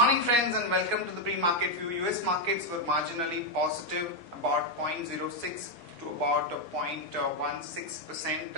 morning friends and welcome to the pre-market view. US markets were marginally positive, about 0.06 to about 0.16%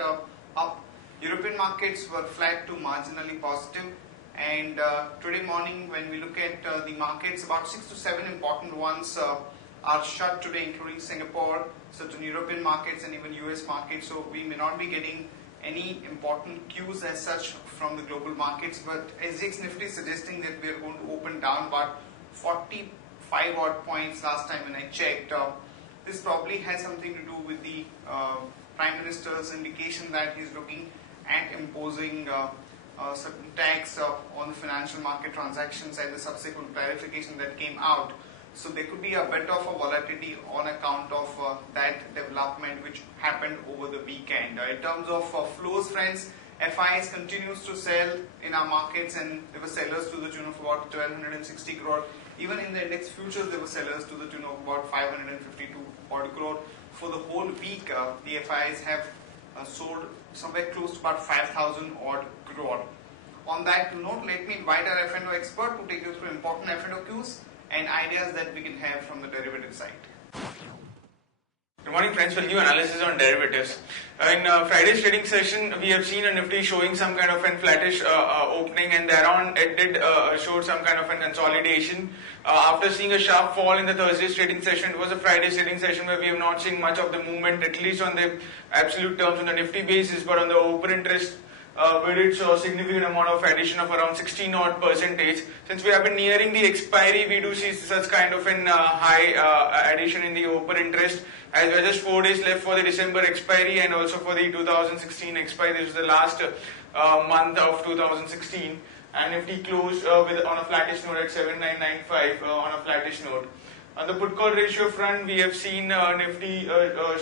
up. European markets were flat to marginally positive, and today morning when we look at the markets, about 6 to 7 important ones are shut today, including Singapore, certain European markets and even US markets, so we may not be getting any important cues as such from the global markets, but SGX Nifty is suggesting that we are going to open down about 45 odd points last time when I checked. This probably has something to do with the Prime Minister's indication that he is looking at imposing certain tax on the financial market transactions and the subsequent clarification that came out. So there could be a bit of a volatility on account of that development which happened over the weekend. In terms of flows, friends, FIs continues to sell in our markets, and there were sellers to the tune of about 1260 crore. Even in the index futures, there were sellers to the tune of about 552 odd crore. For the whole week, the FIs have sold somewhere close to about 5,000 odd crore. On that note, let me invite our F&O expert to take you through important F&O cues and ideas that we can have from the derivative side. Good morning friends, we'll give analysis on derivatives. In Friday's trading session, we have seen a Nifty showing some kind of a flattish opening, and thereon it did show some kind of a consolidation. After seeing a sharp fall in the Thursday's trading session, it was a Friday's trading session where we have not seen much of the movement, at least on the absolute terms on the Nifty basis, but on the open interest, we did show a significant amount of addition of around 16 odd percentage. Since we have been nearing the expiry, we do see such kind of an high addition in the open interest, as there are just 4 days left for the December expiry and also for the 2016 expiry. This is the last month of 2016, and Nifty closed on a flattish note at 7995 on a flattish note. On the put call ratio front, we have seen Nifty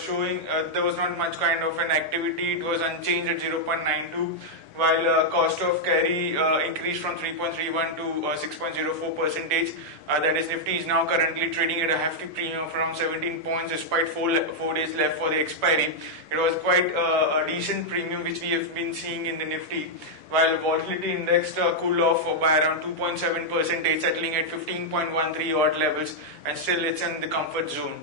showing there was not much kind of an activity. It was unchanged at 0.92, while cost of carry increased from 3.31 to 6.04 percentage. That is, Nifty is now currently trading at a hefty premium of around 17 points despite 4 days left for the expiry. It was quite a decent premium which we have been seeing in the Nifty, while volatility index cooled off by around 2.7 percentage, settling at 15.13 odd levels, and still it's in the comfort zone.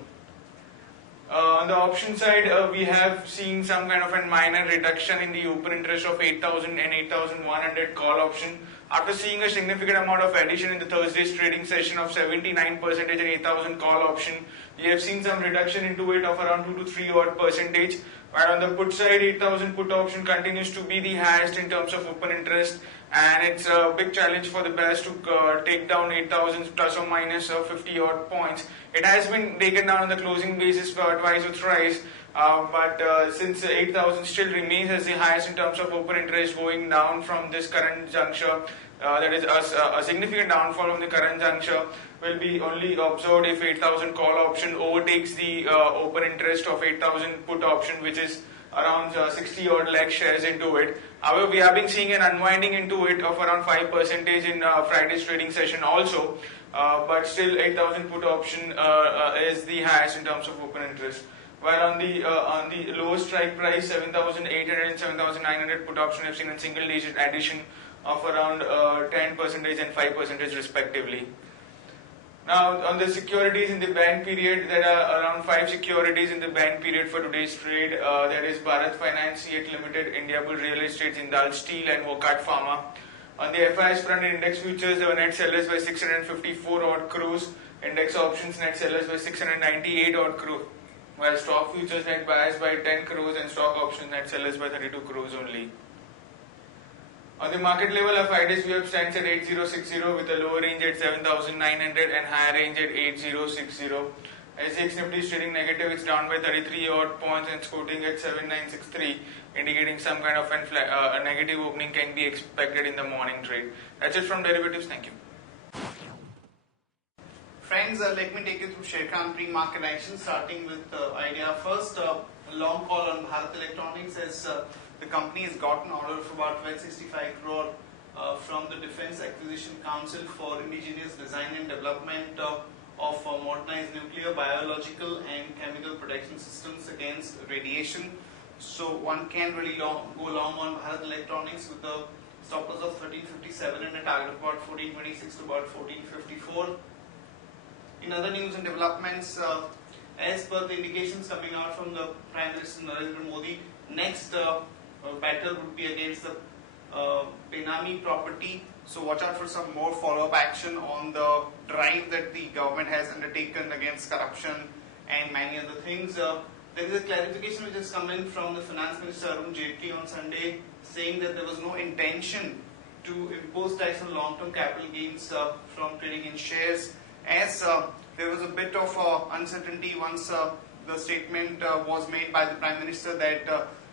On the option side, we have seen some kind of a minor reduction in the open interest of 8,000 and 8,100 call option. After seeing a significant amount of addition in the Thursday's trading session of 79% and 8,000 call option, we have seen some reduction into it of around 2 to 3 odd percentage. While on the put side, 8,000 put option continues to be the highest in terms of open interest, and it's a big challenge for the bears to take down 8,000 plus or minus 50 odd points. It has been taken down on the closing basis twice or thrice, but since 8,000 still remains as the highest in terms of open interest, going down from this current juncture, that is a significant downfall from the current juncture will be only observed if 8,000 call option overtakes the open interest of 8,000 put option, which is around 60 odd lakh shares into it. However, we have been seeing an unwinding into it of around 5% in Friday's trading session also, but still 8,000 put option is the highest in terms of open interest. While on the lowest strike price, 7,800 and 7,900 put option have seen a single digit addition of around 10% and 5% respectively. Now, on the securities in the ban period, there are around 5 securities in the ban period for today's trade. That is Bharat Finance, CEAT Limited, India Bull Real Estate, Jindal Steel, and Wockhardt Pharma. On the FIs front, in index futures, there were net sellers by 654 odd crores. Index options net sellers by 698 odd crores. While stock futures net buyers by 10 crores and stock options net sellers by 32 crores only. On the market level, our 5 days VWAP stands at 8060 with a lower range at 7,900 and higher range at 8060. SGX Nifty is trading negative, it's down by 33 odd points and quoting at 7963, indicating some kind of a negative opening can be expected in the morning trade. That's it from derivatives, thank you. Friends, let me take you through Sharekhan pre-market action, starting with the idea first. Long call on Bharat Electronics, as the company has got an order for about 1265 crore from the Defence Acquisition Council for indigenous design and development of modernized nuclear, biological and chemical protection systems against radiation. So one can really go long on Bharat Electronics with a stop loss of 1357 and a target of about 1426 to about 1454. In other news and developments, as per the indications coming out from the Prime Minister Narendra Modi, next battle would be against the Benami property. So watch out for some more follow-up action on the drive that the government has undertaken against corruption and many other things. There is a clarification which has come in from the Finance Minister Arun Jaitley on Sunday, saying that there was no intention to impose tax on long-term capital gains from trading in shares, as there was a bit of uncertainty once the statement was made by the Prime Minister that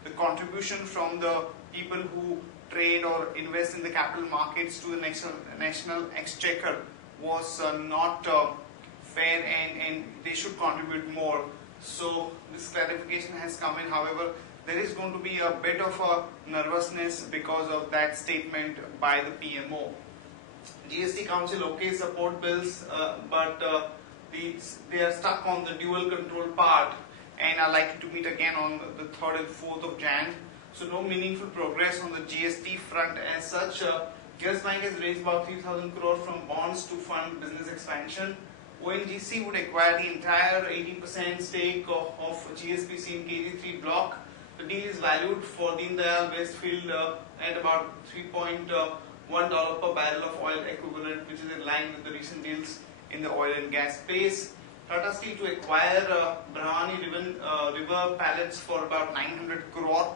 the contribution from the people who trade or invest in the capital markets to the national exchequer was not fair, and they should contribute more. So this clarification has come in. However, there is going to be a bit of a nervousness because of that statement by the PMO. GST Council okay support bills, but they are stuck on the dual control part and are likely to meet again on the 3rd and 4th of Jan. So no meaningful progress on the GST front as such. Yes Bank has raised about 3,000 crore from bonds to fund business expansion. ONGC would acquire the entire 80% stake of GSPC in KG3 block. The deal is valued for Deen Dayal Westfield at about $3.1 per barrel of oil equivalent, which is in line with the recent deals in the oil and gas space. Tata Steel to acquire Brahmani River pallets for about 900 crore.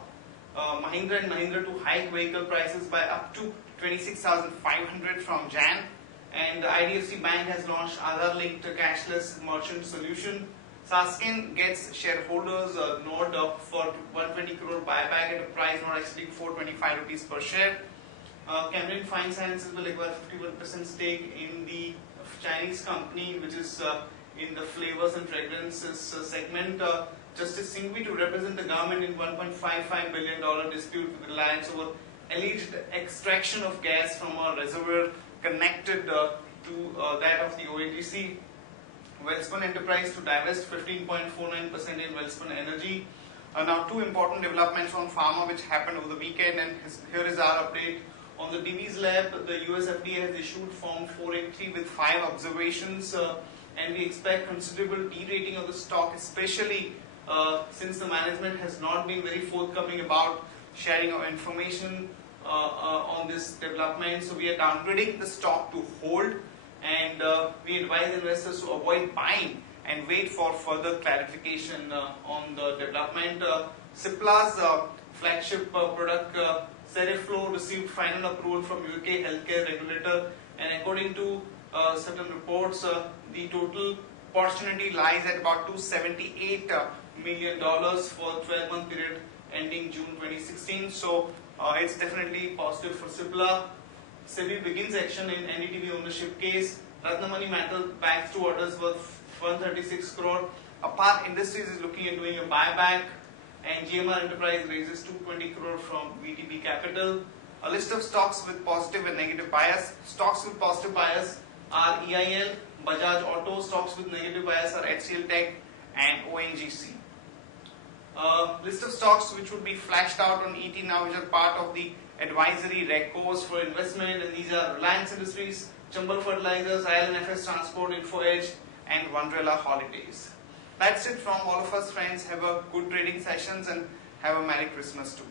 Mahindra and Mahindra to hike vehicle prices by up to 26,500 from Jan. And the IDFC Bank has launched Aadhaar-linked cashless merchant solution. Sasken gets shareholders nod for 120 crore buyback at a price not exceeding 425 rupees per share. Cameron Fine Sciences will acquire 51% stake in the Chinese company, which is in the flavors and fragrances segment. Justice Singhvi to represent the government in $1.55 billion dispute with Reliance over alleged extraction of gas from a reservoir connected to that of the ONGC. Welspun Enterprise to divest 15.49% in Welspun Energy. Now, two important developments on pharma which happened over the weekend, and here is our update. On the Divi's lab, the US FDA has issued Form 483 with 5 observations, and we expect considerable de-rating of the stock, especially since the management has not been very forthcoming about sharing our information on this development. So we are downgrading the stock to hold, and we advise investors to avoid buying and wait for further clarification on the development. Cipla's flagship product Seriflow received final approval from UK healthcare regulator, and according to certain reports, the total opportunity lies at about $278 million for 12-month period ending June 2016. So it's definitely positive for Cipla. SEBI begins action in NDTV ownership case. Ratnamani Metal backs 2 orders worth 136 crore. Apart Industries is looking at doing a buyback, and GMR Enterprise raises 220 crore from VTB Capital. A list of stocks with positive and negative bias. Stocks with positive bias are EIL, Bajaj Auto. Stocks with negative bias are HCL Tech and ONGC. List of stocks which would be flashed out on ET now, which are part of the advisory recos for investment, and these are Reliance Industries, Chambal Fertilizers, ILNFS Transport, Info Edge, and Wonderla Holidays. That's it from all of us, friends. Have a good trading sessions and have a Merry Christmas too.